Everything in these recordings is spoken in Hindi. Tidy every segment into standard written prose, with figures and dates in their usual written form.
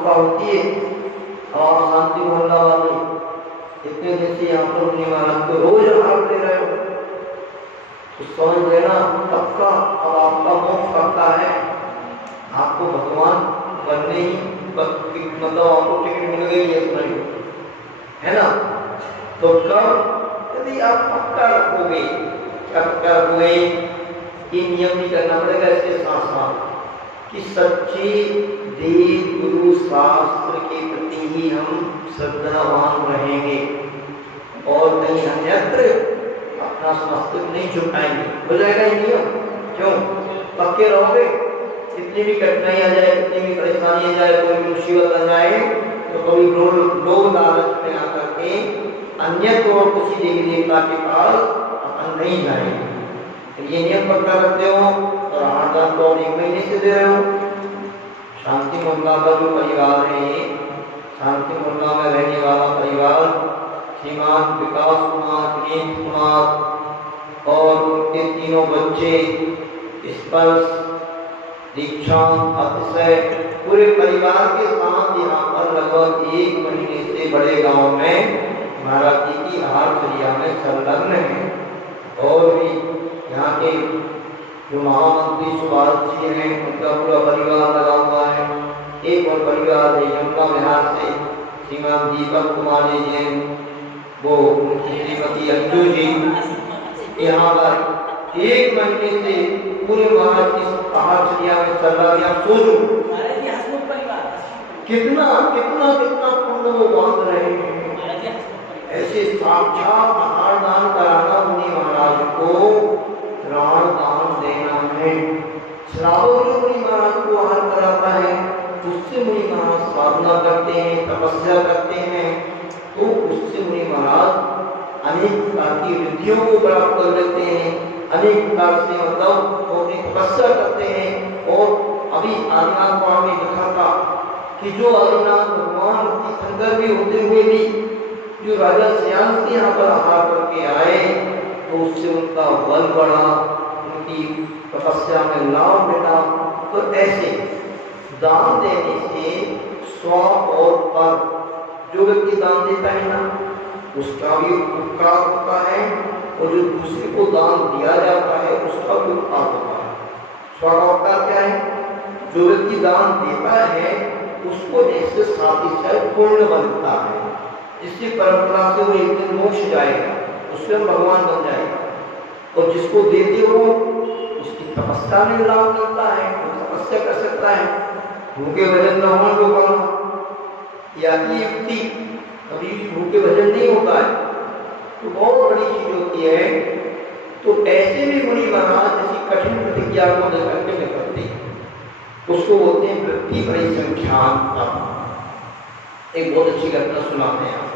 कृपा होती है। और शांति मोहल्ला वाले इतने दिन से यहाँ पर मुनि महाराज को रोज हाथ दे रहे हो, तो समझ लेना पक्का अब आपका मोक्ष पक्का है। आपको भगवान बनने ही मतलब आपको टिकट मिल गई है, समझ है ना। तो कब, यदि आप पक्का रखोगे, क्या पक्का रखोगे, ये नियम नहीं करना पड़ेगा इसके साथ साथ कि सच्चे देव गुरु शास्त्र के प्रति ही हम श्रद्धावान रहेंगे और कहीं अन्यत्र अपना मस्तक नहीं झुकाएंगे। हो जाएगा ये नियम, क्यों पक्के रहोगे। कितनी भी कठिनाई आ जाए, कितनी भी परेशानी आ जाए, कोई भी मुसीबत आ जाए, तो कभी लोग लालच में आकर के अन्य तो किसी देवी देवता के पास अपन नहीं जाएंगे। ये नियम पक्का रखते हो और आदान तो 1 महीने से दे रहे हो। शांति मोहल्ला का जो परिवार है, शांति मोहल्ला में रहने वाला परिवार, श्रीमान विकास कुमार, प्रेम कुमार और उनके 3 बच्चे, स्पर्श, दीक्षा, अतिशय, पूरे परिवार के साथ यहाँ पर लगभग 1 महीने से बड़े गांव में महाराज जी की आहारचर्या में संलग्न है। और भी यहाँ के जो महामंत्री सुभाष जी हैं, उनका पूरा परिवार लगा हुआ है। एक और परिवार है यमुना विहार से, श्रीमान दीपक कुमार जी हैं, वो उनकी श्रीमती अंजू जी। यहाँ पर 1 महीने से पूरे महाराज की आहारचर्या में चल रहा है। आप सोचो कितना कितना कितना पुण्य वो बांध रहे हैं। ऐसे साक्षात आहार दान कराना मुनि महाराज को प्राण दान देना है। श्रावक जो मुनि महाराज को आहार कराता है, उससे मुनि महाराज साधना करते हैं, तपस्या करते हैं, तो उससे मुनि महाराज अनेक प्रकार की रिद्धियों को प्राप्त कर लेते हैं, अनेक प्रकार से मतलब अपनी तपस्या करते हैं। और अभी आदिनाथ पुराण में लिखा था कि जो आदिनाथ भगवान तीर्थंकर भी होते हुए भी जो राजा श्याम यहाँ पर आहार करके आए, तो उससे उनका बल बढ़ा, उनकी तपस्या में लाभ मिला। तो ऐसे दान देने से स्व और पर जो व्यक्ति दान देता है ना, उसका भी उपकार होता है, और जो दूसरे को दान दिया जाता है उसका भी उपकार होता है। स्व का उपकार क्या है, जो व्यक्ति दान देता है उसको इससे साथ पूर्ण बनता है, जिसकी परंपरा से वो एक दिन मोक्ष जाएगा, उसमें भगवान बन जाएगा। और जिसको देते हो उसकी तपस्या में लाभ मिलता है, वो तपस्या कर सकता है। भूखे भजन न होना को कहना या युक्ति, कभी भी भूखे भजन नहीं होता है, तो बहुत बड़ी चीज होती है। तो ऐसे भी मुनि महाराज जैसी कठिन प्रतिज्ञा को लेकर के निकलते हैं, उसको बोलते हैं वृत्ति परिसंख्यान तप। एक बहुत अच्छी घटना सुनाते हैं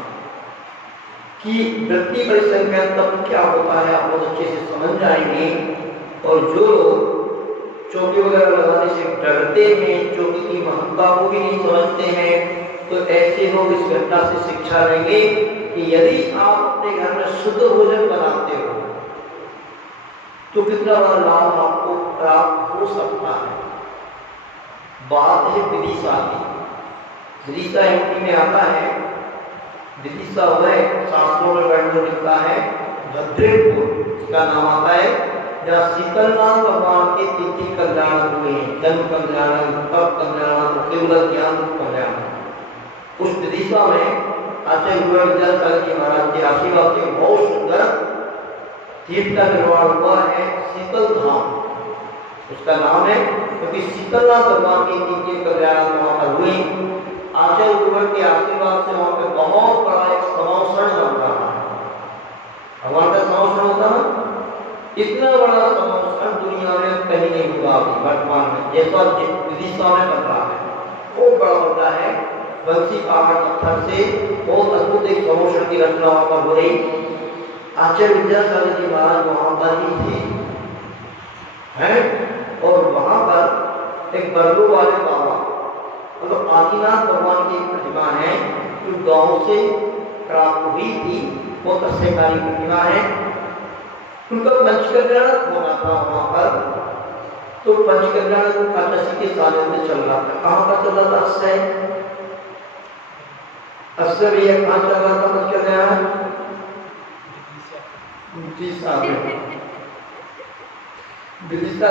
कि वृत्ति परिसंख्यान तप क्या होता है, आप बहुत अच्छे से समझ जाएंगे। और जो लोग चौकी वगैरह लगाने से डरते हैं, चौकी की महत्ता को भी नहीं समझते हैं, तो ऐसे लोग इस घटना से शिक्षा लेंगे कि यदि आप अपने घर में शुद्ध भोजन बनाते हो तो कितना बड़ा लाभ आपको प्राप्त हो सकता है। बात है विदिशा की। विदिशा एमपी में आता है। विदिशा वह शास्त्रों में वर्णन मिलता है भद्रेपुर, इसका नाम आता है जहाँ शीतलनाथ भगवान के 3 कल्याण हुए हैं, जन्म कल्याण, तप कल्याण, केवल ज्ञान कल्याण। उस विदिशा में आचार्य विद्यासागर जी महाराज के आशीर्वाद से बहुत सुंदर तीर्थ का निर्माण हुआ है, शीतल धाम उसका नाम है, क्योंकि शीतलनाथ भगवान के 3 कल्याण वहां पर हुए। आचार्य गुरुवर के आशीर्वाद से वहां पे बहुत बड़ा एक समावसरण बन रहा है। भगवान का समावसरण होता है, इतना बड़ा समावसरण दुनिया में कहीं नहीं हुआ अभी वर्तमान में, जैसा विदिशा में बन रहा है। बहुत बड़ा होता है, बंसी पहाड़ पत्थर से बहुत अद्भुत एक समावसरण की रचना वहां पर हो रही। आचार्य विद्यासागर जी महाराज वहां पर ही थे हैं, और वहां पर एक बरलू वाले बाबा, मतलब आदिनाथ भगवान की एक प्रतिमा है जो गांव से प्राप्त हुई थी, बहुत आश्चर्यकारी प्रतिमा है। उनका पंचकल्याण होना था वहां पर, तो पंचकल्याण एकादशी के सालों में चल रहा था। कहाँ का चल रहा था? असर ये कहाँ चल रहा था, बच कर गया विदिशा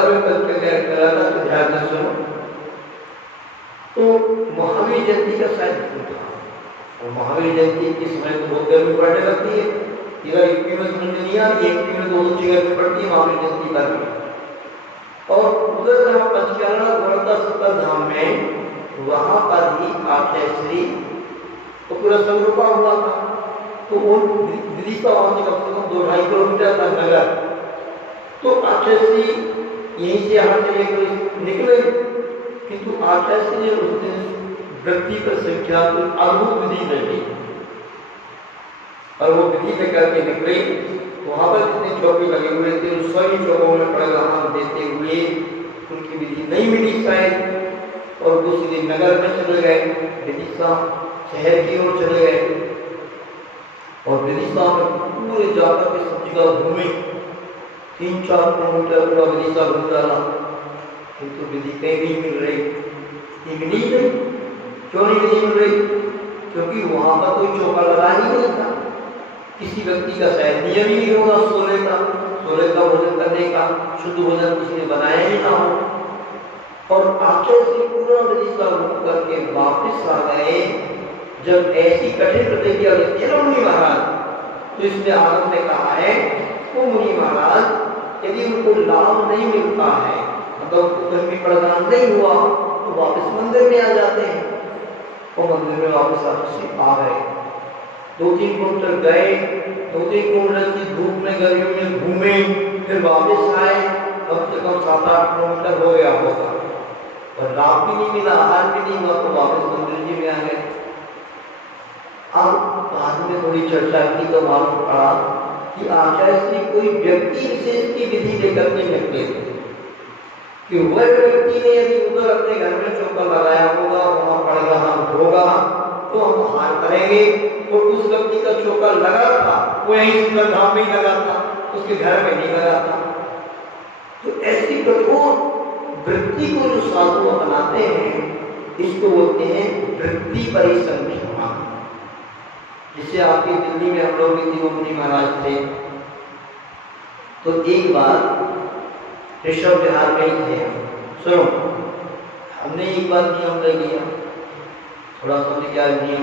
में बच कर गया करा था। तो ध्यान से सुनो। तो महावीर जयंती का शायद था, और महावीर जयंती के समय तो बहुत गर्मी पड़ने लगती है। इधर यूपी में समझ नहीं आ रही, यूपी में 2 गर्मी पड़ती है महावीर जयंती पर। और उधर जहाँ पंचकाला वर्ता सत्तर धाम में, वहां पर ही आचार्य तो पूरा संग रुका हुआ था। तो वो विदिशा वहां से कम से कम 2-2.5 किलोमीटर था नगर। तो आचार्य यहीं से यहाँ चले गए निकले, किंतु आचार्य ने उस दिन व्यक्ति पर संख्या अद्भुत विधि बैठी, और वो विधि में करके निकले। वहां पर जितने चौके लगे हुए थे उन सभी चौकों में प्रणाम देते हुए उनकी विधि नहीं मिली शायद, और दूसरे नगर में चले गए, विदिशा शहर की ओर चले गए। और विदिशा में पूरे जाकर के सब जगह घूमे, 3-4 किलोमीटर पूरा विदिशा घूम डाला, किंतु विधि कहीं भी मिल रही, मिली नहीं। क्यों नहीं विधि मिल रही? क्योंकि वहां पर कोई चौका लगा ही नहीं था। किसी व्यक्ति का शायद नियम ही नहीं होगा 16 का भोजन करने का, शुद्ध भोजन किसी ने बनाया ही ना हो। और आचार्य पूरा विदिशा घूम करके वापस आ गए। जब ऐसी कठिन प्रतिज्ञा लेते हैं मुनि महाराज, तो इसमें आनंद ने कहा है, वो मुनि महाराज यदि उनको लाभ नहीं मिलता है, मतलब उनको कहीं भी प्रदान नहीं हुआ, तो वापस मंदिर में आ जाते हैं। वो मंदिर में वापस आ गए, 2-3 किलोमीटर गए, 2-3 किलोमीटर की धूप में गर्मियों में घूमे, फिर वापस आए, कम से कम 7-8 किलोमीटर हो गया होगा, और लाभ भी नहीं मिला, आहार भी नहीं हुआ, तो वापस मंदिर जी में आ गए। अब बाद में थोड़ी चर्चा की तो मालूम पड़ा कि आचार्य श्री कोई व्यक्ति विशेष की विधि लेकर के निकले थे, कि वह व्यक्ति ने यदि उधर अपने घर में चौका लगाया होगा, वहां पड़ रहा होगा, तो हम हार करेंगे। और उस व्यक्ति का चौका लगा था, वो यहीं सुंदर धाम में ही लगा था, उसके घर में नहीं लगा था। तो ऐसी कठोर वृत्ति को जो साधु अपनाते हैं, इसको बोलते हैं वृत्ति परिसंख्या। जिसे आपकी दिल्ली में हम लोग मुनि महाराज थे, तो एक बार ऋषभ विहार में ही थे हम। सुनो, हमने एक बार नियम ले लिया, थोड़ा सा क्या नियम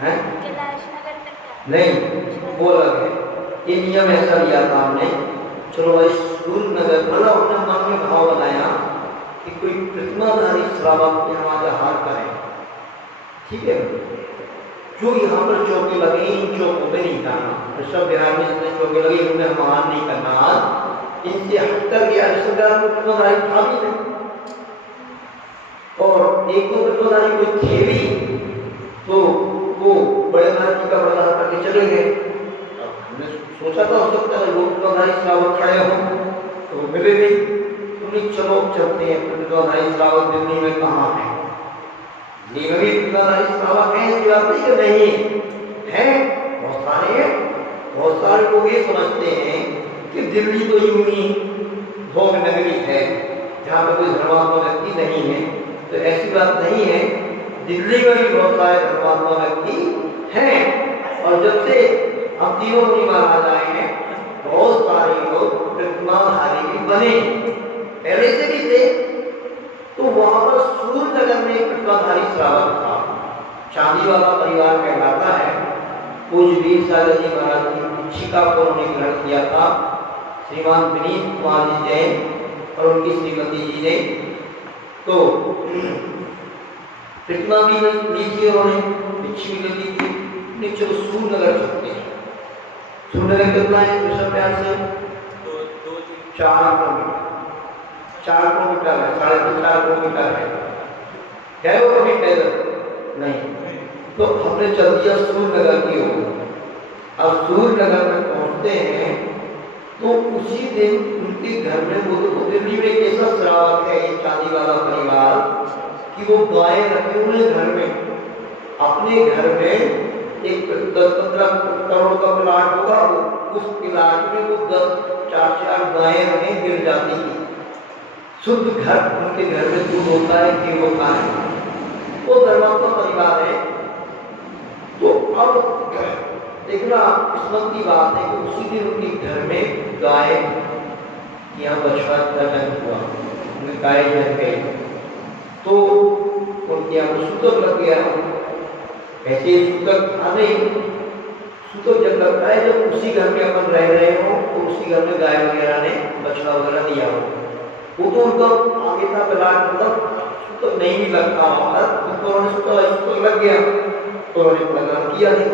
है नहीं, वो अलग है। ये नियम ऐसा लिया था हमने, चलो भाई सूर्य नगर, मतलब अपने मन में भाव बनाया कि कोई प्रतिमाधारी श्रावक यहाँ हार करें, ठीक है। जो यहाँ पर चौके लगे, इन चौकों में नहीं जाना। ऋषभ विहार में जितने चौके लगे, इनमें हम मान नहीं करना, इनसे हटकर गया। ऋषभ विहार में प्रतिमाधारी था भी नहीं, और एक दो प्रतिमाधारी कोई थे भी, तो वो बड़े महाराज जी का प्रदान करके चले गए। हमने सोचा था हो सकता है वो प्रतिमाधारी श्रावक खड़े हों, तो मिले नहीं। तुमने चलो चलते हैं, प्रतिमाधारी श्रावक दिल्ली में कहाँ है? नहीं, बहुत सारे लोग ये समझते हैं कि दिल्ली तो यूं ही भोग नगरी है, जहाँ पर कोई धर्मात्मा व्यक्ति नहीं है। तो ऐसी बात नहीं है, दिल्ली में भी बहुत सारे धर्मात्मा व्यक्ति हैं। और जब से हम तीनों मुनि महाराज आए हैं, बहुत सारे लोग प्रतिमाधारी भी बने, पहले से भी थे। तो वहां पर सूर्यनगर में एक प्रतिमाधारी श्रावक था, चांदी वाला परिवार कहलाता है। पूज्य वीर सागर जी महाराज की शिक्षा को उन्होंने ग्रहण किया था, श्रीमान विनीत कुमार जी जैन और उनकी श्रीमती जी ने। तो प्रतिमा भी ली थी उन्होंने, भिक्षी भी ली थी। नहीं चलो सूर्यनगर चलते हैं। सूर्यनगर कितना है ऋषभ विहार से? 4 किलोमीटर, 4 किलोमीटर है, 3.5-4 किलोमीटर है। गए हो कभी पैदल? नहीं। तो हमने चल दिया सूर्यनगर की ओर। अब सूर्यनगर में पहुंचते हैं, तो उसी दिन उनके घर में वो दिल्ली में कैसा श्रावक है ये चांदी वाला परिवार, कि वो गाय रखे हुए घर में, अपने घर में एक 10-15 करोड़ का प्लाट होगा, उस प्लाट में वो 10-4 गायें रखें, गिर जाती थी। शुद्ध घर, उनके घर में दूध होता है, घी होता है। वो धर्मात्मा परिवार है। दूसरा किस्मत की बात है कि उसी दिन उनके घर में गाय यहाँ बछड़ा जन्म हुआ, उनमें गाय जन्म गई, तो उनके यहाँ सूतक लग गया। ऐसे सूतक था नहीं, सूतक जब लगता है जब उसी घर में अपन रह रहे हो तो उसी घर में गाय वगैरह ने बछड़ा वगैरह दिया हो, वो तो उनका आगे था प्लाट, मतलब सूतक नहीं भी लगता वहां तो उन्होंने सूतक लग गया तो उन्होंने प्रदान किया नहीं।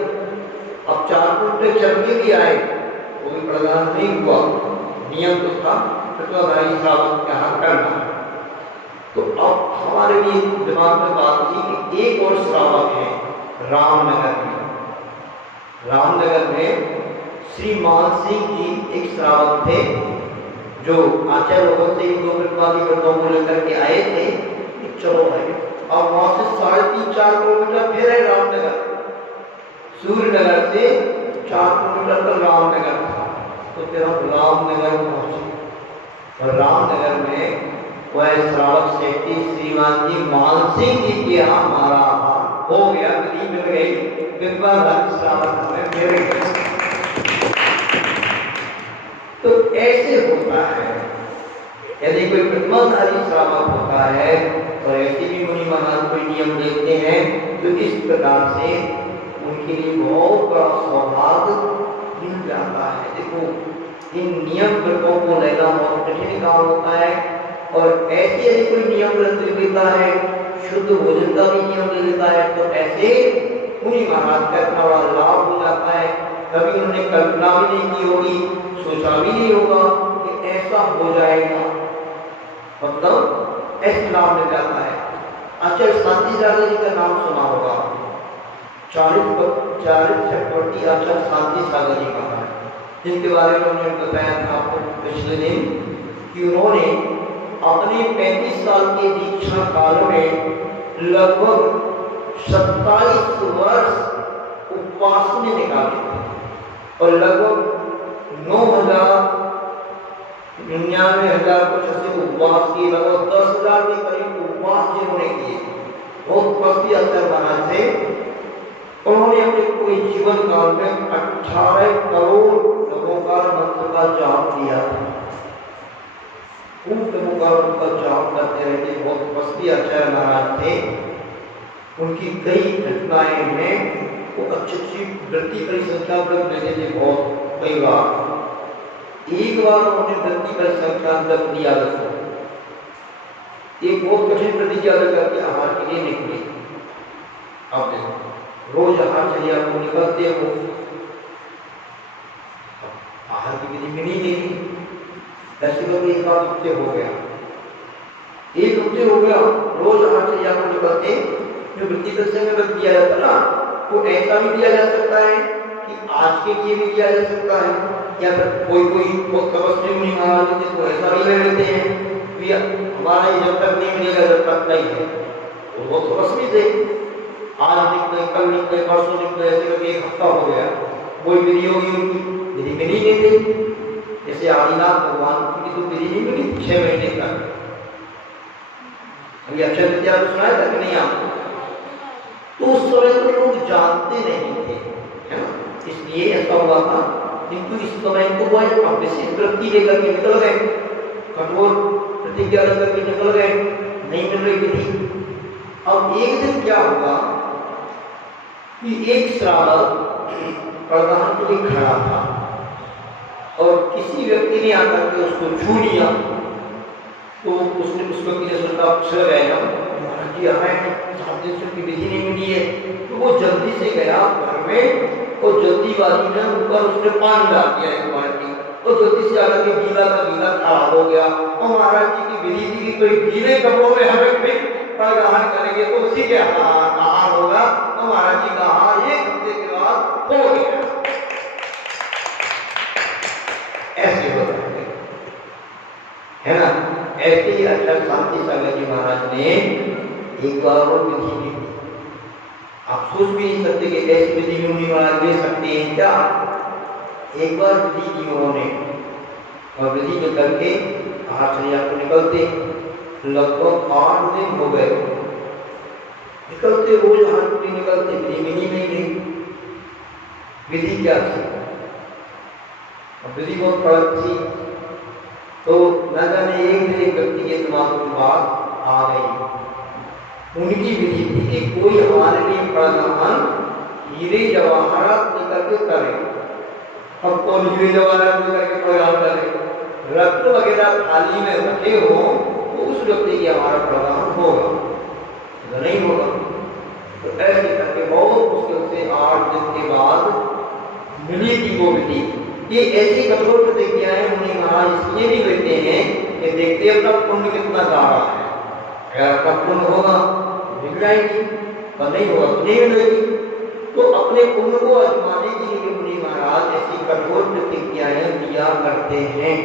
अब 4 कुंटे चल के भी आए वो भी प्रदान नहीं हुआ, नियम तो था भाई श्रावक यहाँ करना। तो अब हमारे लिए दिमाग में बात थी कि एक और श्रावक है रामनगर में। रामनगर में श्री मान सिंह जी एक श्रावक थे जो आचार्य भगत से 2 प्रतिवादी व्रतों को लेकर के आए थे कि चलो भाई। अब वहां से 3.5-4 किलोमीटर फिर है रामनगर, सूर्यनगर से 4 किलोमीटर पर रामनगर था। तो फिर हम रामनगर पहुंचे और रामनगर में वह श्रावक सेठी श्रीमान जी मान सिंह जी के यहाँ हमारा हो गया, विधि मिल गई, श्रावक में मिल गई। तो ऐसे होता है, यदि कोई प्रतिमाधारी श्रावक होता है तो ऐसे भी मुनि महाराज कोई नियम देते हैं तो इस प्रकार से उनके लिए बहुत बड़ा सौभाग्य मिल जाता है। देखो इन नियम व्रतों को लेना बहुत कठिन काम होता है और ऐसे यदि कोई नियम व्रत ले लेता है, शुद्ध भोजन का भी नियम ले लेता है तो ऐसे मुनि महाराज का इतना बड़ा लाभ हो जाता है। कभी उन्होंने कल्पना भी नहीं की होगी, सोचा भी नहीं होगा कि ऐसा हो जाएगा, मतलब ऐसे लाभ मिल जाता है। आचार्य शांति सागर जी का नाम सुना होगा, चारित्र चक्रवर्ती आचार्य शांति सागर जी का है, जिनके बारे में उन्होंने बताया था आपको पिछले दिन कि उन्होंने अपने 35 साल के दीक्षा काल में लगभग 27 वर्ष उपवास में निकाले थे और लगभग 99,000 कुछ ऐसे उपवास किए, लगभग 10,000 के करीब उपवास जिन्होंने किए, बहुत पस्ती असर बना थे। उन्होंने अपने पूरे जीवन काल में 18 करोड़ लोगों का मंत्र का जाप किया, खूब लोगों का उनका जाप करते रहते, बहुत पस्ती आचार्य महाराज थे। उनकी कई घटनाएं हैं, वो अच्छी वृत्ति परिसंख्या तक देते थे, बहुत कई बार। एक बार उन्होंने वृत्ति परिसंख्या तक दिया, एक बहुत कठिन प्रतिज्ञा करके आहार के लिए निकले। अब देखो रोज आहार चर्या को निकलते हो, आहार की विधि मिली नहीं, ऐसे लोग एक बार हफ्ते हो गया, एक हफ्ते हो गया, रोज आहार चर्या को निकलते, जो वृत्ति परिसंख्या में दिया जाता ना, वो ऐसा भी दिया जा सकता है कि आज के लिए भी दिया जा सकता है, या फिर कोई तपस्वी मुनि महाराज थे तो ऐसा भी ले लेते हैं कि हमारा ये जब तक नहीं मिलेगा जब तक नहीं है। तो वो तपस्वी थे, आज निकले, कल निकले, परसों निकले, ऐसे करके एक हफ्ता हो गया, कोई विधि होगी उनकी, विधि मिली नहीं थी। जैसे आदिनाथ भगवान की तो विधि नहीं मिली 6 महीने तक। अभी अक्षय तृतीया सुनाया था कि नहीं आपको? तो उस समय तो लोग जानते नहीं थे, है ना, इसलिए ऐसा हुआ था। किंतु इस समय तो वह विशेष वृत्ति लेकर के निकल गए, कठोर प्रतिज्ञा लेकर के निकल गए, नहीं मिल रही थी। अब एक दिन क्या हुआ कि एक श्रावक प्रधान के लिए खड़ा था और किसी व्यक्ति ने आकर के उसको छू लिया, तो उसने उस व्यक्ति ने सोचा छह गए ना महाराज जी हमें 7 दिन से विधि नहीं मिली है, तो वो जल्दी से गया घर में और जल्दीबाजी में ऊपर उसने पानी डाल दिया एक बाल्टी, और जल्दी से आकर के गीला का गीला खड़ा हो गया। और महाराज जी की विधि थी कि कोई गीले कपड़ों में हमें परिधान करेंगे तो उसी के आहार होगा। तो महाराज जी का आहार 1 हफ्ते के बाद हो गया। ऐसे होता है ना, ऐसे ही आचार्य शांति सागर जी महाराज ने एक बार और विधि दी। आप सोच भी नहीं सकते कि ऐसी विधि भी मुनि महाराज ले सकते हैं क्या। एक बार विधि की उन्होंने, और विधि में करके आचर्या को निकलते लगभग 8 दिन हो गए, निकलते रोज हाथ निकलते, विधि मिली नहीं गई। विधि क्या थी? विधि बहुत कड़क थी, तो न जाने एक व्यक्ति के दिमाग में बात आ गई। उनकी विधि थी कि कोई हमारे लिए प्रधान हीरे जवाहरात निकल के करे। अब कौन हीरे जवाहरात निकल के प्रदान करे? रत्न वगैरह थाली में रखे हो तो उस व्यक्ति की हमारा प्रदान होगा, तो नहीं होगा। तो ऐसे करके बहुत मुश्किल से 8 दिन के बाद मिली थी वो विधि। ये ऐसी कठोर प्रतिज्ञाएं मुनि महाराज इसलिए भी देते हैं कि देखते अपना पुण्य कितना गाढ़ा है। अगर अपना पुण्य होगा मिल जाएगी, और नहीं होगा तो नहीं मिलेगी। तो अपने पुण्य को आजमाने के लिए मुनि महाराज ऐसी कठोर प्रतिज्ञाएं दिया करते हैं।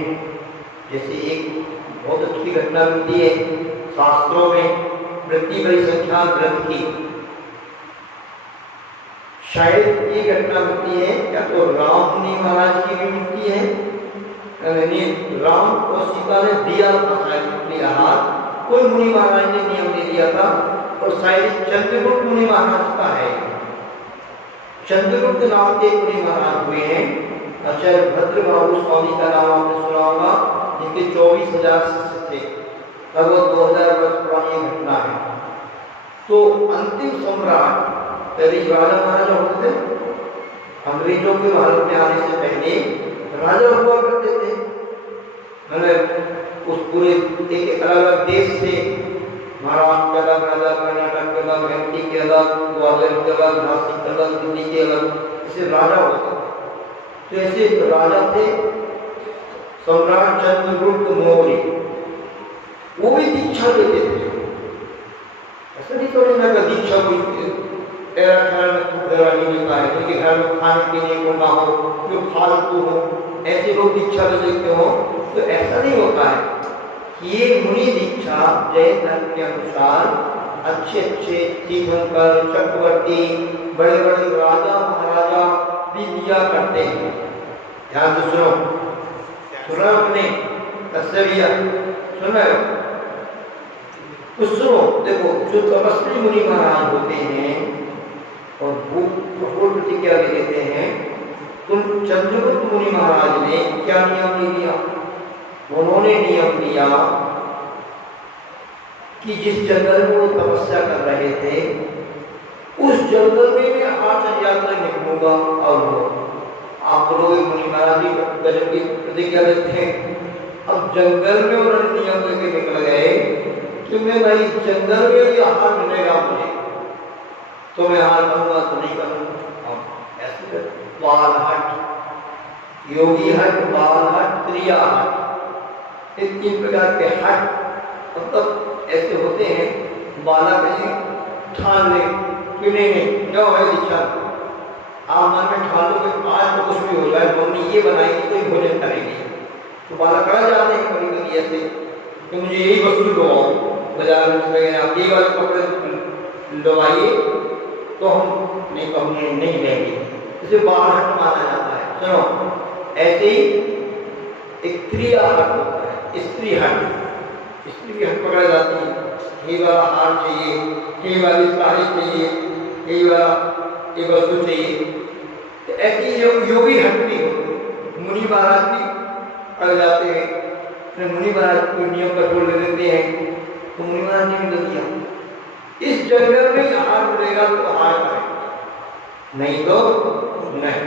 जैसे एक बहुत अच्छी घटना मिलती है शास्त्रों में, वृत्ति बड़ी संख्या ग्रंथ की। शायद ये घटना होती है या तो राम मुनि महाराज की भी मिलती है, राम और सीता ने दिया था शायद आहार, कोई मुनि महाराज ने नियम दे दिया था, और शायद चंद्रगुप्त मुनि महाराज का है। चंद्रगुप्त नाम के मुनि महाराज हुए हैं। आचार्य भद्रबाहु स्वामी का नाम आपने सुना होगा, जिनके 24,000 शिष्य थे। लगभग 2000 वर्ष पुरानी घटना है। तो अंतिम सम्राट पहले राजा महाराजा होते थे, अंग्रेजों के भारत में आने से पहले राजा हुआ करते थे। मतलब उस पूरे एक अलग देश से, महाराष्ट्र के अलग राजा, कर्नाटक के अलग, एमपी के अलग, ग्वालियर के अलग, नासिक के अलग, दिल्ली के अलग, ऐसे राजा होते थे। तो ऐसे राजा थे सम्राट चंद्रगुप्त मौर्य, वो भी दीक्षा देते थे। ऐसा नहीं थोड़ी ना दीक्षा हुई तेरा घर में नहीं मिलता है, क्योंकि घर में खाने पीने को ना हो, जो फालतू हो, ऐसे लोग दीक्षा ले लेते हो। तो ऐसा नहीं होता है कि ये मुनि दीक्षा जैन धर्म के अनुसार अच्छे तीर्थंकर, चक्रवर्ती, बड़े बड़े राजा महाराजा भी दिया करते हैं। ध्यान से सुनो, सुना आपने? तस्वीर सुन रहे हो? तो सुनो, देखो जो तपस्वी मुनि महाराज होते हैं और वो कठोर प्रतिज्ञा भी देते हैं, तो चंद्रगुप्त मुनि महाराज ने क्या नियम दिया? उन्होंने नियम दिया कि जिस जंगल में वो तपस्या कर रहे थे, उस जंगल में मैं 8 यात्रा निकलूंगा। और आप लोग मुनि महाराज गजब की प्रतिज्ञा देते हैं। अब जंगल में उन्होंने नियम लेके निकल गए कि मैं भाई जंगल में भी आहार मिलेगा मुझे, तो मैं हार करूंगा तो नहीं करूंगा। अब ऐसे बाल हट, योगी हट, बाल हट, क्रिया हट, इस 3 प्रकार के हट मतलब ऐसे होते हैं। बालक है ठान ले कि नहीं क्या है दीक्षा, आप मन में ठान लो कि आज तो कुछ भी हो जाए, मम्मी ये बनाएगी तो ही भोजन करेगी। तो बालक करा जाते हैं कभी कभी ऐसे कि मुझे यही वस्तु दो, बाजार में गए आप ये वाले कपड़े दवाइए तो हम नहीं, तो हमने नहीं लेंगे। इसे बाल हट माना जाता है। सुनो, ऐसे ही एक क्रिया हट होता है, स्त्री हट। स्त्री हट पकड़ा जाती है, ये वाला हार चाहिए, ये वाली साड़ी चाहिए, ये वाला ये वस्तु चाहिए। तो ऐसी योगी हट भी हो, मुनि महाराज भी पड़ जाते हैं। फिर मुनि महाराज कोई नियम कठोर ले लेते हैं, तो मुनि महाराज ने भी दिया इस जंगल में हार मिलेगा तो हार करेगा, नहीं तो नहीं।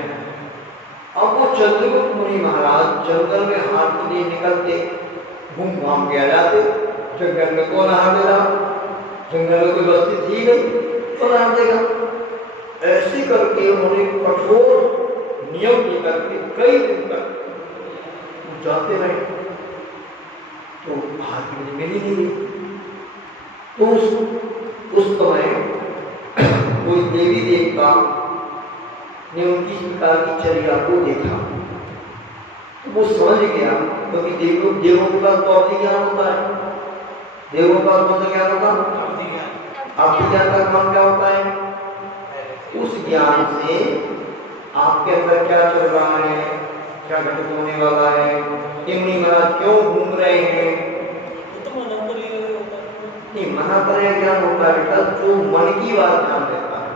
अब वो चंद्रगुप्त मुनि महाराज जंगल में हार के लिए निकलते, घूम घाम के आ जाते। जंगल में कौन हार देगा? जंगल में कोई बस्ती थी नहीं, कौन हार देगा? ऐसे करके उन्होंने कठोर नियम लेकर के कई दिन तक जाते रहे, तो हार की मिली नहीं। तो उस समय कोई देवी देवता ने उनकी शिकार की चर्या को देखा, तो वो समझ गया, क्योंकि देवों के पास तो अपनी ज्ञान होता है। देवों का कौन सा ज्ञान होता है? आपकी ज्ञान का काम क्या होता है? उस ज्ञान से आपके अंदर क्या चल रहा है, क्या घटित होने वाला है, मुनि महाराज क्यों घूम रहे हैं, नहीं मना करे ज्ञान होता है बेटा, जो मन की बात जान लेता है।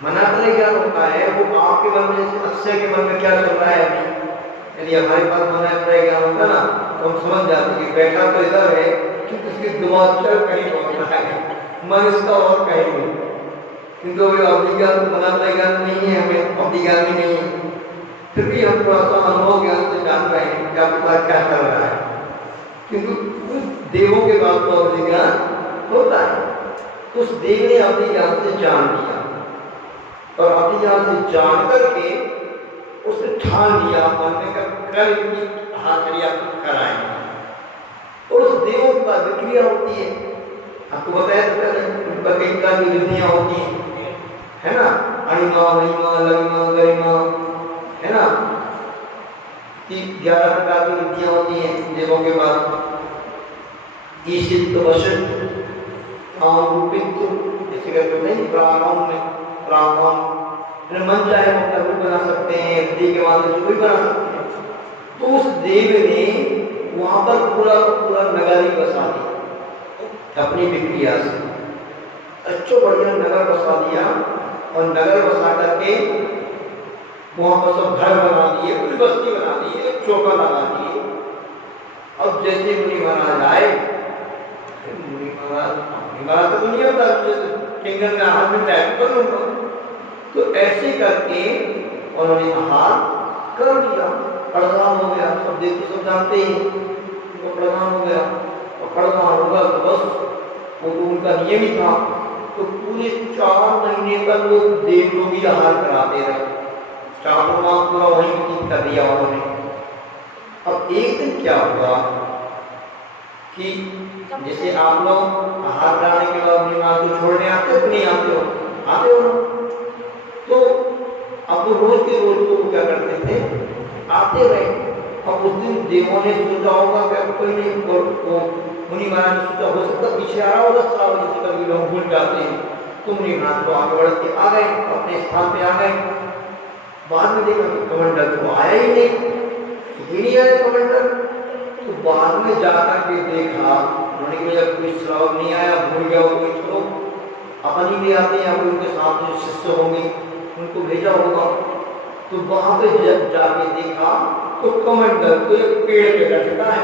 मनातले ज्ञान होता है वो आपके मन में, जैसे अक्षय के मन में क्या चल रहा है अभी, यदि हमारे पास मनातले ज्ञान होता ना तो हम समझ जाते कि बैठा तो इधर है कि उसकी दिमाग चल कहीं पहुंच रहा है, मन इसका और कहीं नहीं। किंतु अभी अवधि ज्ञान मनातले ज्ञान नहीं है, हमें अवधि ज्ञान भी नहीं है, फिर भी हम थोड़ा सा अनुभव ज्ञान से जान रहे हैं क्या पता क्या चल रहा है। किंतु उस देवों के पास तो अवधि ज्ञान होता है, उस देव ने अवधि ज्ञान से जान लिया और अवधि ज्ञान से जान करके उसने ठान लिया मन में कल की हाथरिया कराएंगे और उस देवों का विक्रिया होती है। आपको बताया तो पहले कई प्रकार की विधियां होती हैं, है ना, अणिमा महिमा लगिमा गरिमा, है ना, कि 11 प्रकार की विधियां होती हैं देवों के पास। ईशित वशित रूपित, जैसे कहते नहीं प्राणों में प्राणों मन चाहे वो अपना रूप बना सकते हैं, विधि के माध्यम से कोई बना सकते हैं। तो उस देव ने वहां पर पूरा पूरा नगर ही बसा दिया अपनी विक्रिया से, अच्छा बढ़िया नगर बसा दिया और नगर बसा करके वहां पर सब घर बना दिए, पूरी बस्ती बना दी, एक चौका लगा दिए। अब जैसे मुनि महाराज आए, मुनि महाराज तो नहीं होता किंगन का हाथ में टैग कर लूंगा, तो ऐसे करके उन्होंने आहार कर लिया, प्रधान हो गया। सब देख तो सब जानते ही तो प्रधान हो गया, और प्रधान होगा तो बस वो तो उनका नियम ही था। तो पूरे 4 महीने तक वो देव लोग ही आहार कराते रहे, चातुर्मास पूरा वहीं व्यतीत कर दिया उन्होंने। अब एक दिन क्या हुआ कि जैसे आप लोग आहार कराने के बाद अपनी मां को छोड़ने आते हो कि नहीं आते हो? आते हो। तो अब वो रोज के रोज को क्या करते थे, आते रहे। अब उस दिन देवों ने सोचा होगा कि कोई नहीं, मुनि महाराज ने सोचा हो सकता पीछे आ रहा होगा, श्राव जैसे कभी लोग भूल जाते हैं, तो मुनि महाराज को आगे बढ़ के आ गए, अपने स्थान पे आ गए। बाद में देखा कि कमंडल तो आया ही नहीं आया कमंडल। तो बाद में जाकर के देखा उन्होंने कि जब कोई श्राव नहीं आया, भूल गया कोई, चलो अपन ही ले आते हैं, उनके साथ जो शिष्य होंगे उनको भेजा होगा। तो वहां पे जब जाके देखा तो कमंडल तो एक पेड़ पे लटका है,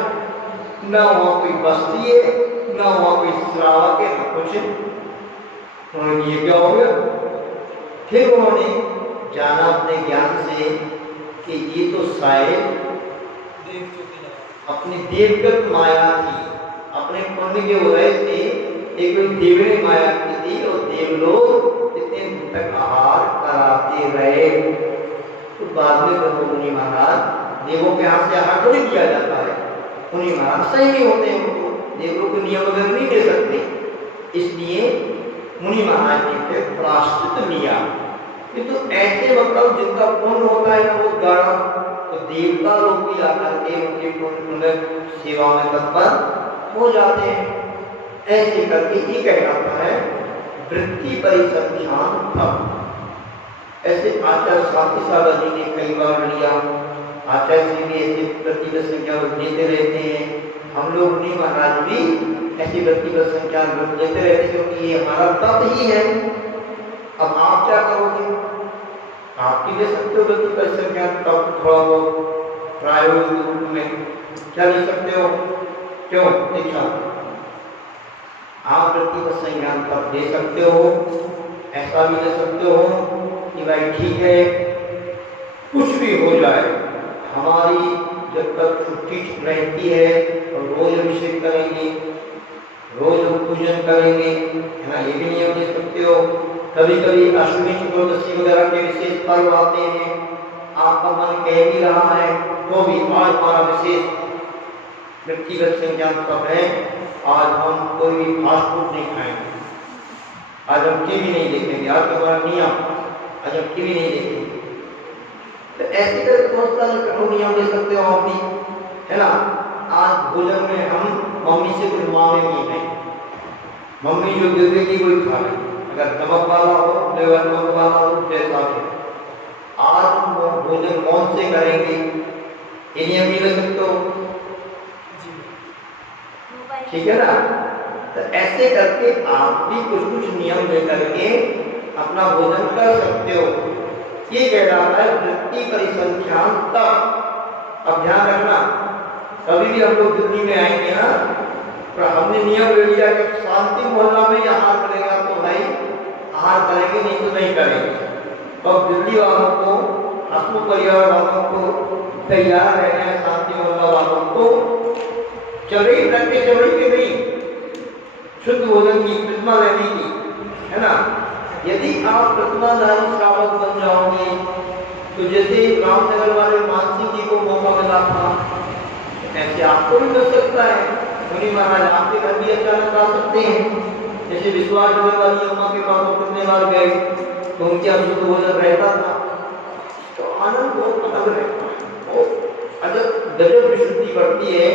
ना वहां कोई बस्ती है, ना वहां कोई श्रावक है, ना कुछ। उन्होंने ये क्या हो गया? फिर उन्होंने जाना अपने ज्ञान से कि ये तो शायद अपनी देवगत माया थी, अपने पुण्य के उदय से एक देवनी माया की थी और देव लोग इतने दिन तक आहार कराते रहे। तो बाद में प्रभु मुनि महाराज, देवों के हाथ से आहार थोड़ी दिया जाता है, मुनि महाराज सही नहीं होते हैं, उनको देवों को नियम वगैरह नहीं दे सकते, इसलिए मुनि महाराज ने फिर प्रायश्चित लिया। किंतु ऐसे मतलब जिनका पुण्य होता है वो गाढ़ा, तो देवता लोग भी आकर के उनके पुण्य सेवा में तत्पर हो जाते हैं। ऐसे करके ये कहलाता है वृत्ति परिसंख्यान तप। ऐसे आचार्य शांति सागर जी ने कई बार लिया, आचार्य जी भी ऐसे वृत्ति संख्या देते रहते हैं, हम लोग नहीं महाराज भी ऐसी वृत्ति संख्या देते रहते हैं, क्योंकि ये हमारा तप ही है। अब आप क्या करोगे? आप भी ले सकते हो वृत्ति परिसंख्या तप, थोड़ा बहुत प्रायोगिक रूप में क्या ले सकते हो? क्यों दीक्षा आप वृत्ति का संज्ञान तब दे सकते हो, ऐसा भी दे सकते हो कि भाई ठीक है कुछ भी हो जाए, हमारी जब तक छुट्टी रहती है और रोज अभिषेक करेंगे, रोज पूजन करेंगे, है ना, ये भी नियम दे सकते हो। कभी कभी अष्टमी चतुर्दशी वगैरह के विशेष पर्व आते हैं, आपका मन कह भी रहा है तो भी आज हमारा विशेष व्यक्तिगत संज्ञान तब है, आज हम कोई भी फास्ट फूड नहीं खाएंगे, आज हम टीवी नहीं देखेंगे, आज हमारा नियम, आज हम टीवी नहीं देखेंगे। तो ऐसी तरह बहुत सारे कठोर नियम ले सकते हो आप भी, है ना। आज भोजन में हम मम्मी से कुछ मांगेंगे नहीं, मम्मी जो दे देगी वही खा लेंगे, अगर नमक वाला हो, फ्लेवर नमक वाला हो, जैसा हो। आज हम भोजन कौन से करेंगे, ये नियम भी ले सकते हो, ठीक है ना। तो ऐसे करके आप भी कुछ कुछ नियम लेकर के अपना भोजन कर सकते हो। ये कहलाता है वृत्ति परिसंख्यान तप। अब ध्यान रखना, कभी भी हम लोग दिल्ली में आएंगे ना, तो हमने नियम ले लिया कि शांति मोहल्ला में आहार करेगा तो भाई आहार करेंगे, नहीं तो नहीं करेंगे। तो अब दिल्ली वालों को, हसमुख परिवार वालों को तैयार रहना है, शांति मोहल्ला वालों को चल रही प्रैक्टिस चल रही कि नहीं शुद्ध भोजन की, प्रतिमा लेने की, है ना। यदि आप प्रतिमाधारी श्रावक बन जाओगे तो जैसे रामनगर वाले मानसिंह जी को मौका मिला था, ऐसे आपको भी मिल सकता है। मुनि महाराज आपके घर भी अचानक आ सकते हैं। जैसे विश्वास वाली अम्मा के पास कितने बार गए तो उनके अशुद्ध भोजन रहता था, तो आनंद बहुत अलग रहता है, अजब गजब विशुद्धि बढ़ती है।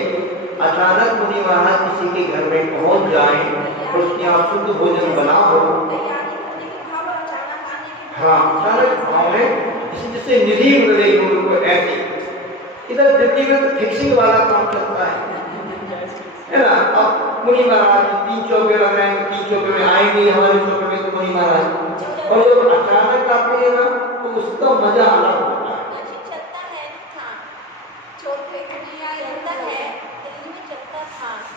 अचानक मुनि महाराज किसी के घर में पहुंच जाए और उसके यहाँ शुद्ध भोजन बना हो, हाँ अचानक भाव में जिससे निधि मिल गई लोगों को, ऐसी इधर दिल्ली में तो फिक्सिंग वाला काम चलता है ना। अब मुनि महाराज 3 चौके लग रहे हैं, 3 चौके में आएंगे हमारे चौके में तो मुनि महाराज, और जब अचानक आते हैं ना तो उसका मजा अलग होता है।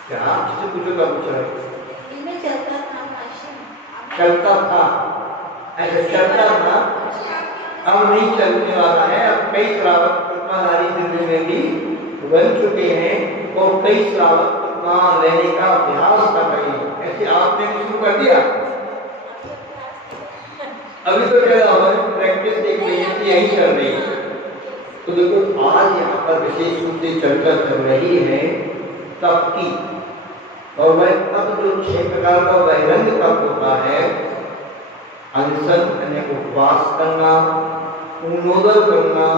क्या जिसे पूछो क्या पूछ रहे, चलता था, ऐसा चलता था, अब नहीं चलने वाला है। अब कई श्रावक प्रतिमाधारी दिल्ली में भी बन चुके हैं और कई श्रावक प्रतिमा लेने का अभ्यास कर रहे हैं। ऐसे आपने शुरू कर दिया, अभी तो क्या हमारी प्रैक्टिस देख रही है कि यही चल रही है। तो देखो आज यहाँ पर विशेष रूप से चर्चा चल रही है तप की, और वह तप जो 6 प्रकार का बहिरंग तप होता है, अनशन यानी उपवास करना, पूर्णोदर करना,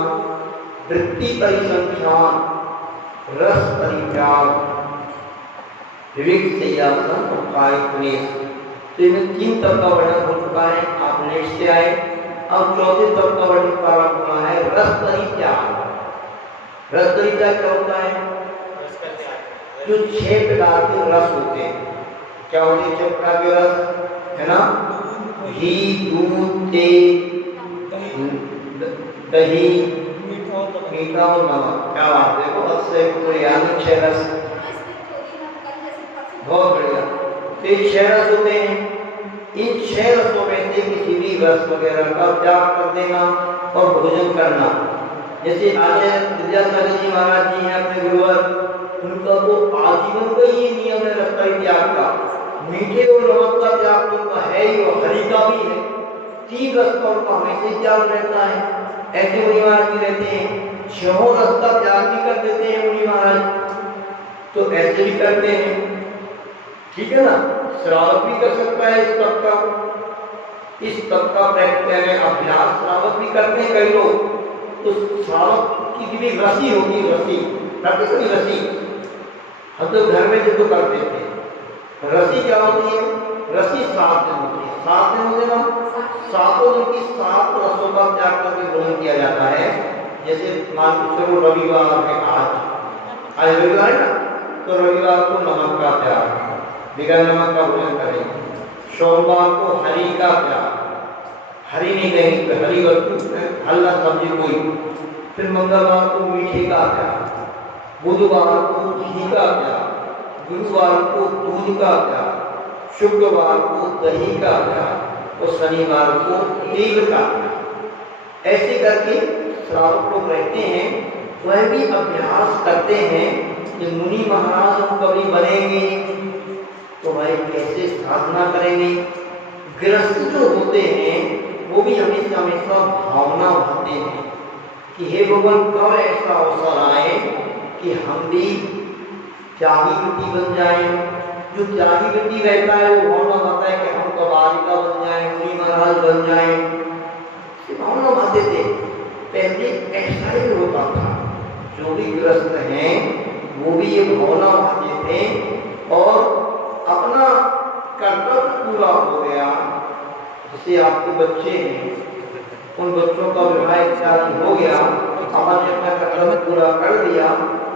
वृत्ति परिसंख्यान, रस परित्याग, विवेक संयासन और काय क्लेश। तो इनमें 3 तप का वर्णन हो चुका है, आप नेक्स्ट से आए। अब चौथे तप का वर्णन प्रारंभ हुआ है रस परित्याग। रस परित्याग क्या होता है? जो 6 प्रकार के रस होते हैं, क्या होते हैं 6 प्रकार के रस, है ना? घी, दूध, तेल, दही, मीठा और नमक। क्या बात है, बहुत से पूरे 6 रस, बहुत बढ़िया। तो 6 रस होते हैं, इन 6 रसों में से किसी भी रस वगैरह का त्याग कर देना और भोजन करना। जैसे आचार्य विद्यासागर जी महाराज जी हैं अपने गुरुवर, उनका तो आजीवन का ये नियम है रस परित्याग का। मीठे और नमक का त्याग तो उनका है ही, और हरि का भी है। 3 रस का उनका हमेशा त्याग रहता है। ऐसे मुनि महाराज भी रहते हैं, 6 रस का त्याग भी कर देते हैं मुनि महाराज, तो ऐसे भी करते हैं, ठीक है ना। श्रावक भी कर सकता है इस तप का प्रैक्टिस में अभ्यास श्रावक भी करते हैं कई लोग। तो श्रावक की भी रसी होगी, रसी प्रैक्टिकली रसी हम तो घर में जो करते थे। रसी क्या होती है? रसी 7 दिन होती है। 7 दिन होते ना, 7 दिन की 7 रसों का त्याग करके भोजन किया जाता है। जैसे मान के चलो रविवार है, आज रविवार है ना, तो रविवार को नमक का त्याग, बिना नमक का भोजन करेंगे। सोमवार को हरी का त्याग, हरी नहीं कहेंगे, हरी वस्तु हल्ला सब्जी कोई। फिर मंगलवार को मीठे का त्याग, बुधवार को घी का त्याग, गुरुवार को दूध का त्याग, शुक्रवार को दही का त्याग और शनिवार को तेल का त्याग। ऐसे करके श्रावक लोग रहते हैं, वह भी अभ्यास करते हैं कि मुनि महाराज हम कभी बनेंगे तो भाई कैसे साधना करेंगे। गृहस्थ जो होते हैं वो भी हमेशा हमेशा भावना भाते हैं कि हे भगवान कब ऐसा अवसर आए कि हम भी त्यागी वृत्ति बन जाए। जो त्यागी वृत्ति रहता है वो भावना भाता है कि हम कबालिका बन जाए, मुनि महाराज बन जाए, भावना भाते थे। पहले ऐसा ही होता था, जो भी ग्रस्त हैं वो भी ये भावना भाते थे और अपना कर्तव्य पूरा हो गया। जैसे आपके बच्चे हैं, उन बच्चों का विवाह इत्यादि हो गया, आपने अपना कर्तव्य पूरा कर दिया,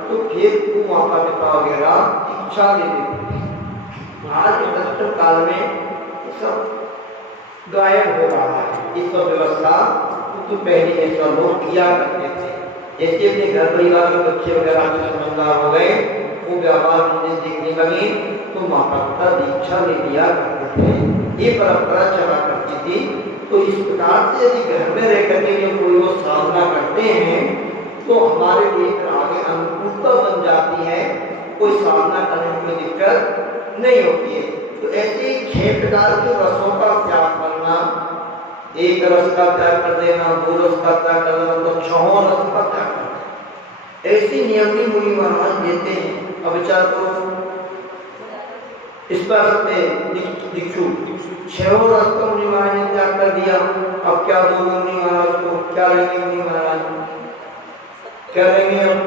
तो फिर वो माता पिता वगैरह इच्छा दे देते। आज के काल में सब गायब हो रहा है। इस सब व्यवस्था तो पहले ऐसा लोग किया करते थे। जैसे अपने घर परिवार में बच्चे वगैरह से समझदार हो गए, वो व्यापार बिजनेस देखने लगे, तो माता पिता दीक्षा ले लिया करते थे। ये परंपरा चला करती थी। तो इस प्रकार से यदि घर में रह करके जो कोई वो साधना करते हैं तो हमारे लिए आगे अनुकूलता बन जाती है, कोई साधना करने में दिक्कत नहीं होती है। तो ऐसे 6 प्रकार के रसों का त्याग करना, एक रस का त्याग कर देना, 2 रस का त्याग कर देना, तो 6 रस का त्याग करना, ऐसी नियति मुनि महाराज देते हैं। अब विचार करो, इस पर दीक्षु 6 रस का मुनि महाराज ने त्याग कर दिया। अब क्या दोगे मुनि महाराज को? क्या लेंगे मुनि महाराज? क्या लेंगे? अब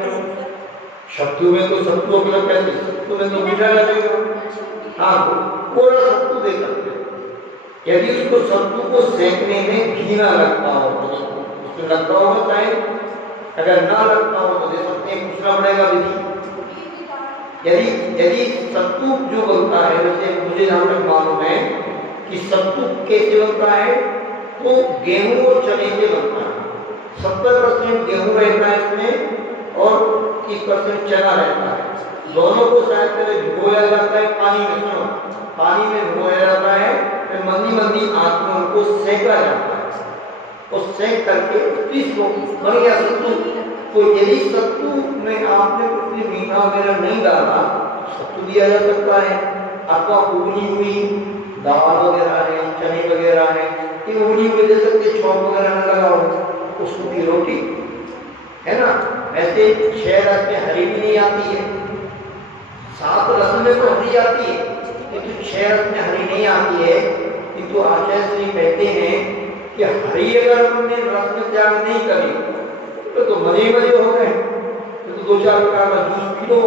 शत्रु में तो सत्तू अपना कैसे, सत्तू में तो मीठा लगेगा। हाँ, पूरा सत्तू दे सकते हैं। यदि उसको सत्तू को सेकने में घी ना लगता हो, उसमें लगता होगा शायद, अगर ना लगता हो तो दे सकते हैं, पूछना पड़ेगा विधि। यदि सत्तू जो बनता है, जैसे मुझे जहाँ तक मालूम है कि सत्तू कैसे बनता है, तो गेहूं और चने से बनता है। 70% गेहूं रहता है इसमें और 30% चना रहता है। दोनों को शायद पहले भिगोया जाता है पानी में, सुनो, पानी में भिगोया जाता है, फिर मंदी मंदी आंच में उनको सेका जाता है और सेक करके पीस लो, बन गया सत्तू। तो यदि सत्तू में आपने कुछ भी मीठा वगैरह नहीं डाला, सत्तू दिया जा सकता है। अथवा उबली हुई दाल वगैरह है, चने वगैरह है, ये उबली हुई दे सकते, छौंक वगैरह न लगा हो, उसको की रोटी है ना। वैसे 6 रस में हरी भी नहीं आती है, 7 रस में तो हरी आती है, किंतु 6 रस में हरी नहीं आती है। किंतु आचार्य श्री कहते हैं कि हरी अगर हमने रस में त्याग नहीं करी तो मजे मजे हो गए, तो 2-4 प्रकार का जूस पी लो,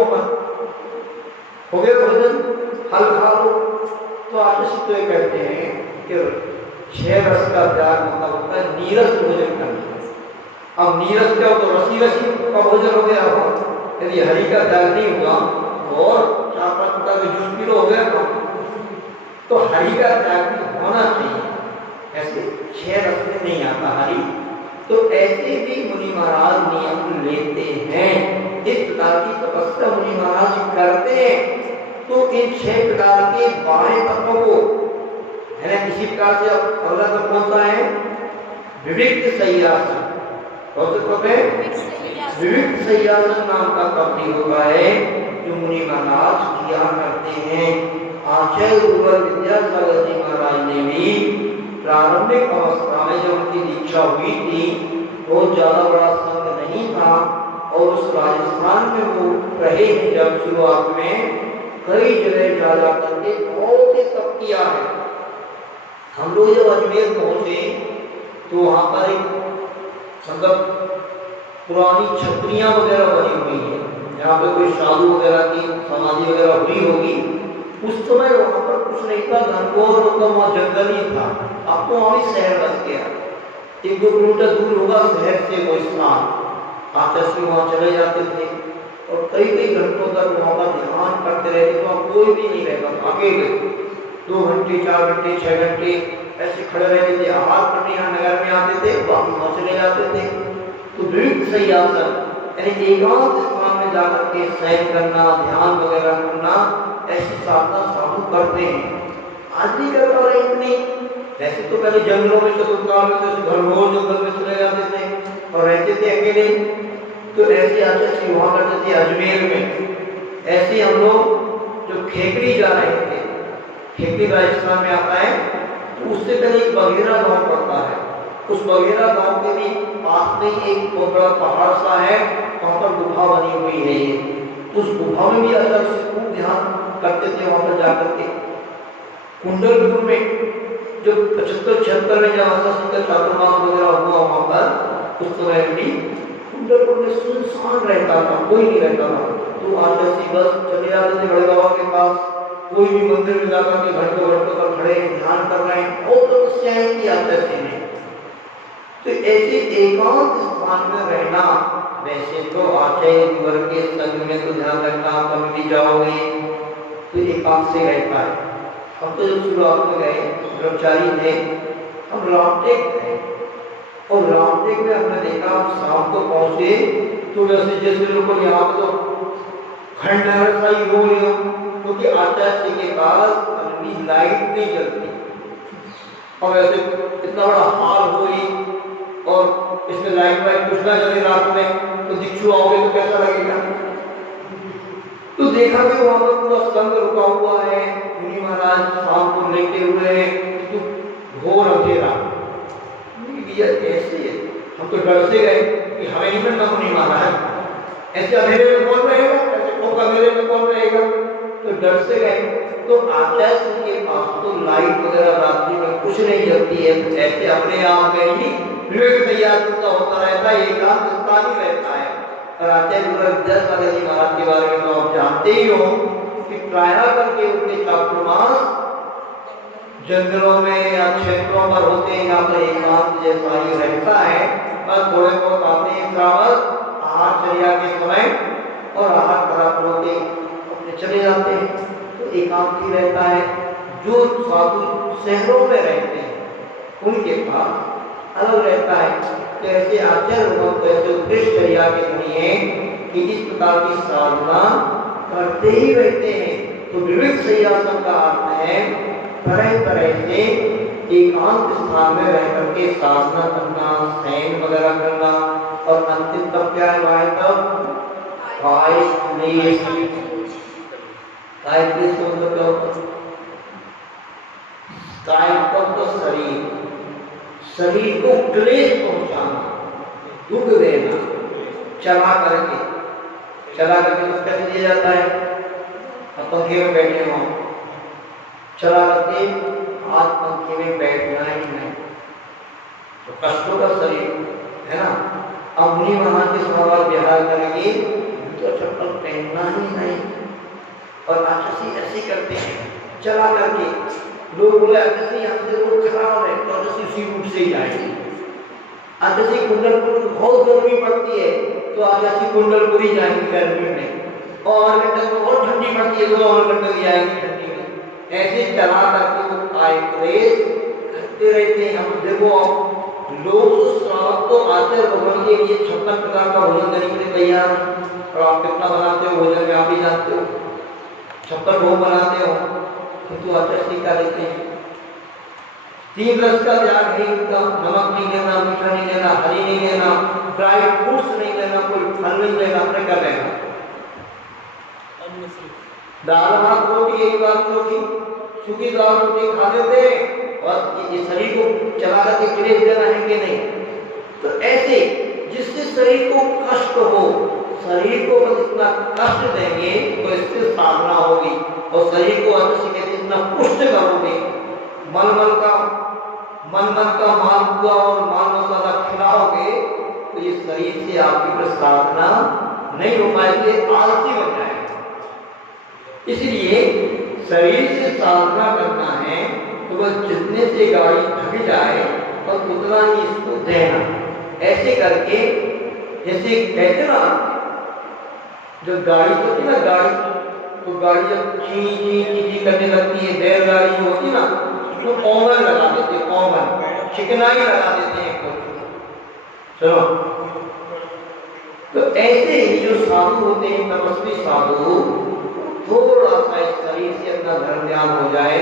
हो गया भोजन, फल खा लो। तो आचार्य श्री तो ये कहते हैं कि 6 रस का त्याग मतलब होता है नीरस भोजन करना। अब नीरस क्या हो, तो रसी रसी का भोजन हो गया हो। यदि हरी का त्याग नहीं हुआ और 4-5 प्रकार के जूस पी लो, हो गया तो हरी का त्याग भी होना चाहिए। ऐसे 6 रस में नहीं आता हरी। तो ऐसे भी मुनि महाराज नियम लेते हैं। इस प्रकार की तपस्या मुनि महाराज करते हैं। तो इन 6 प्रकार के 12 तत्वों को है ना, किसी प्रकार से अगला तत्व कौन सा है? विविक्त सैयासन। कौन सा तत्व है? विविक्त सैयासन नाम का तत्व होता है जो मुनि महाराज किया करते हैं। आचार्य गुरुवर विद्यासागर जी महाराज ने भी प्रारंभिक अवस्था में जब उनकी दीक्षा हुई थी, बहुत ज्यादा बड़ा संघ नहीं था और उस राजस्थान में वो रहे हैं। जब शुरुआत में कई जगह जा जा करके बहुत ही तप किया है। हम लोग जब अजमेर पहुंचे तो वहां पर एक मतलब पुरानी छतरियां वगैरह बनी हुई है, जहाँ पे कोई साधु वगैरह की समाधि वगैरह हुई होगी। उस समय वहां पर कुछ नहीं था, घनघोर मतलब वहाँ जंगल ही था। अब तो वहाँ भी शहर बस गया, 1-2 किलोमीटर दूर होगा शहर से वो स्थान। आचार्य श्री वहाँ चले जाते थे और कई कई घंटों तक वहाँ पर ध्यान करते रहते। तो कोई भी नहीं रहता, अकेले 2 घंटे 4 घंटे 6 घंटे ऐसे खड़े रहते थे। आहार करने यहाँ नगर में आते थे, बाकी वहाँ चले जाते थे। तो विविध सैयासन यानी एकांत स्थान में जाकर के शयन करना, ध्यान वगैरह करना, ऐसी साधना साधु करते हैं। आज भी करता रहे इतनी। वैसे तो पहले जंगलों में चतुर्काल में घनघोर जंगल में चले जाते थे और रहते थे अकेले। तो ऐसे आचार्य श्री वहां करते थे अजमेर में। ऐसे हम लोग जो खेकड़ी जा रहे थे, खेकड़ी राजस्थान में आता है, तो उससे पहले एक बघेरा गांव पड़ता है। उस बघेरा गांव के भी पास में एक बहुत बड़ा पहाड़ सा है, वहां पर गुफा बनी हुई है। उस गुफा में भी आचार्य श्री खूब ध्यान करते थे। वहां पर जाकर के कुंडलपुर में जो 75-76 में जब चातुर्मास वगैरह हुआ वहां पर, उस समय भी कुंडलपुर में सुनसान रहता था, कोई नहीं रहता था। तो आचार्य श्री बस चले जाते थे बड़े बाबा के पास। कोई भी मंदिर में जाकर के घंटों घंटों पर खड़े ध्यान कर रहे हैं और तपस्याएं की आचार्य श्री ने। तो ऐसे एकांत स्थान में रहना, वैसे तो आचार्य वर्ग के संग में तो ध्यान रखना, कभी भी जाओगे तो एकांत से रहता है। हम तो जब शुरुआत में गए ब्रह्मचारी थे रामटेक है, और रामटेक में हमने देखा हम शाम को पहुंचे तो वैसे जैसे लोग यहाँ पर तो खंडहर सा ही हो गया, क्योंकि आचार्य के पास अभी लाइट नहीं जलती, और वैसे इतना बड़ा हॉल हो और इसमें लाइट वाइट कुछ ना जले रात में तो दिक्षु आओगे तो कैसा लगेगा। तो देखा कि वहां पर पूरा संग रुका हुआ है, मुनि महाराज शाम को लेटे हुए हैं, तो घोर अंधेरा। ऐसे हम तो डर से गए कि हमें नहीं मिलना मुनि महाराज, ऐसे अंधेरे में कौन रहेगा, ऐसे ठोक अंधेरे में कौन रहेगा, तो डर से गए। तो आचार्य के पास तो लाइट वगैरह रात्रि में कुछ नहीं जलती है, ऐसे अपने आप में ही विवेक तैयार होता रहता है, एकांत स्थान ही रहता है। और आचार्य विद्यासागर जी महाराज के बारे में तो आप जानते ही हो कि प्रायः करके उनके चातुर्मास जंगलों में या क्षेत्रों पर होते हैं, यहाँ पर एकांत जैसा ही रहता है। बस थोड़े बहुत आते हैं श्रावक आहारचर्या के समय और आहार खराब होते अपने चले जाते हैं, तो एकांत ही रहता है। जो साधु शहरों में रहते हैं उनके पास अलग रहता है। तो ऐसे आचार्य लोग ऐसे उत्कृष्टचर्या के लिए कि इस प्रकार की साधना करते ही रहते हैं। तो विविध संयासन का अर्थ है तरह तरह से एकांत स्थान में रह करके साधना करना, शयन वगैरह करना, और अंतिम तब क्या है तब तो शरीर को क्लेश पहुंचाना, दुख देना, चला करके तो कैसे दिया जाता है, पंखे में बैठे हो, चला करके आज पंखे में बैठना ही नहीं, तो कष्टों का शरीर है ना। अब मुनि महाराज के सवाल विहार करेंगे तो चप्पल पहनना ही नहीं, और आचार्य ऐसे करते हैं चला करके। लोग बोले आचार्य यहाँ से रोड खराब है, तो आचार्य उसी रूट से ही जाएंगे। आचार्य कुंडलपुर बहुत गर्मी पड़ती है तो आचार्य कुंडलपुरी जाएंगे गर्मी में, और बहुत ठंडी पड़ती है तो और जाएंगे ठंडी में। ऐसे चला करके वो काय क्लेश करते रहते हैं। हम देखो लोग तो आचार्य भगवान के लिए 56 प्रकार का भोजन करने के लिए तैयार, और आप कितना बनाते हो भोजन में आप ही जानते हो, 56 भोग बनाते हो, किंतु आचार्य क्या देते हैं 3 रस का त्याग है उनका, नमक नहीं लेना, मीठा नहीं लेना, हरी नहीं लेना, ड्राई फ्रूट्स नहीं लेना, कोई फल नहीं लेना, अपने क्या लेना, दाल भात रोटी, एक बात रोटी, सूखी दाल रोटी खा लेते, और ये शरीर को चला करके क्लेश देना है कि नहीं। तो ऐसे जिससे शरीर को कष्ट हो, शरीर को इतना कष्ट देंगे तो इससे साधना होगी, और शरीर को कहते इतना पुष्ट करोगे, मन का माल हुआ और माल मसाला खिलाओगे तो ये शरीर से आपकी साधना नहीं हो पाएगी, आलसी बन जाएगा। इसलिए शरीर से साधना करना है तो बस जितने से गाड़ी थक जाए और उतना ही इसको देना। ऐसे करके जैसे कहते ना जो गाड़ी होती ना, गाड़ी तो गाड़ी जब ची करने लगती है, बैलगाड़ी होती ना, उसको ओवन लगा देते हैं, ओवन चिकनाई लगा देते हैं कुछ। चलो तो ऐसे ही जो साधु होते हैं, तपस्वी साधु, थोड़ा सा इस शरीर से अपना धर्म ध्यान हो जाए,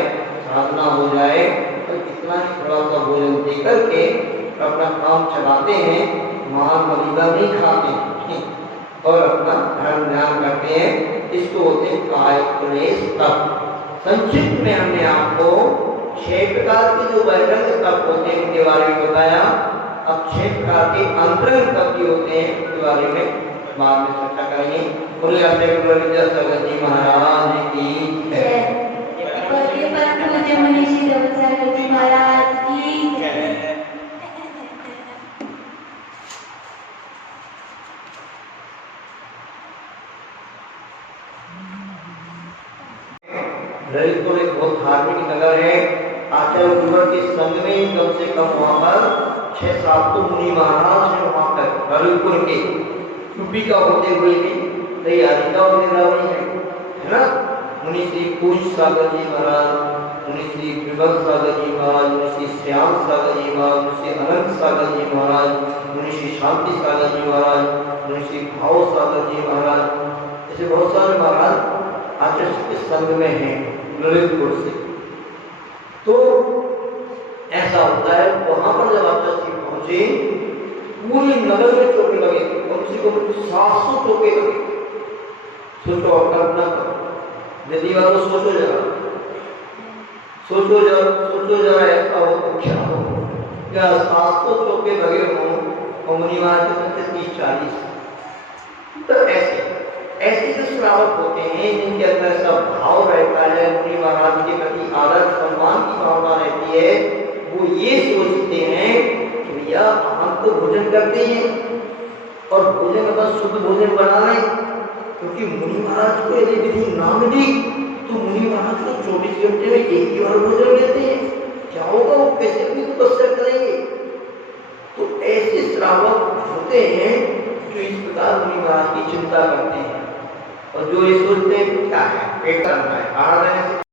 साधना हो जाए, तो कितना ही थोड़ा सा भोजन दे करके अपना काम चलाते हैं, महान मलिदा नहीं खाते और अपना धर्म ध्यान करते हैं। इसको होते हैं काय क्लेश तप। संक्षिप्त में हमने आपको 6 प्रकार के जो बहिरंग तप होते हैं उनके बारे में बताया। अब 6 प्रकार के अंतरंग तप भी होते हैं उनके बारे में बाद में चर्चा करेंगे। बोले आचार्य गुरु विद्यासागर जी महाराज की जय। मनीषी देवसागर जी महाराज की जय। ललितपुर एक बहुत धार्मिक नगर है। आचार्य गुरुवर के संग में कम से कम वहाँ पर 6-7 तो मुनि महाराज है वहाँ पर ललितपुर के, यूपी का होते हुए भी तैयारी का वगैरह है ना। मुनि श्री पूज सागर जी महाराज, मुनि श्री विमल सागर जी महाराज, मुनि श्री श्याम सागर जी महाराज, मुनि श्री अनंत सागर जी महाराज, मुनि श्री शांति सागर जी महाराज, मुनि श्री भाव सागर जी महाराज, ऐसे बहुत सारे महाराज आचार्य के संग में हैं ललितपुर से। तो ऐसा होता है, वहां पर जब आचार्य पहुंचे पूरी नगर में चौके लगे थे, कम से कम 700 चौके लगे। सोचो, आप कल्पना करो, यदि वालों सोचो जरा, सोचो जरा ऐसा हो तो क्या हो, क्या 700 चौके लगे हों और मुनि महाराज के 30-40। तो ऐसे जो श्रावक होते हैं जिनके अंदर ऐसा भाव रहता है, मुनि महाराज के प्रति आदर सम्मान की भावना रहती है, वो ये सोचते हैं कि भैया हम तो भोजन करते हैं और भोजन का शुद्ध भोजन बना लें, क्योंकि मुनि महाराज को यदि विधि ना मिली तो मुनि महाराज को 24 घंटे में एक ही बार भोजन लेते हैं, क्या होगा, वो कैसे भी तपस्या करेंगे। तो ऐसे श्रावक होते हैं जो इस प्रकार मुनि महाराज की चिंता करते हैं और जो ये सोचते हैं क्या है, पेट करना है, खाना देने से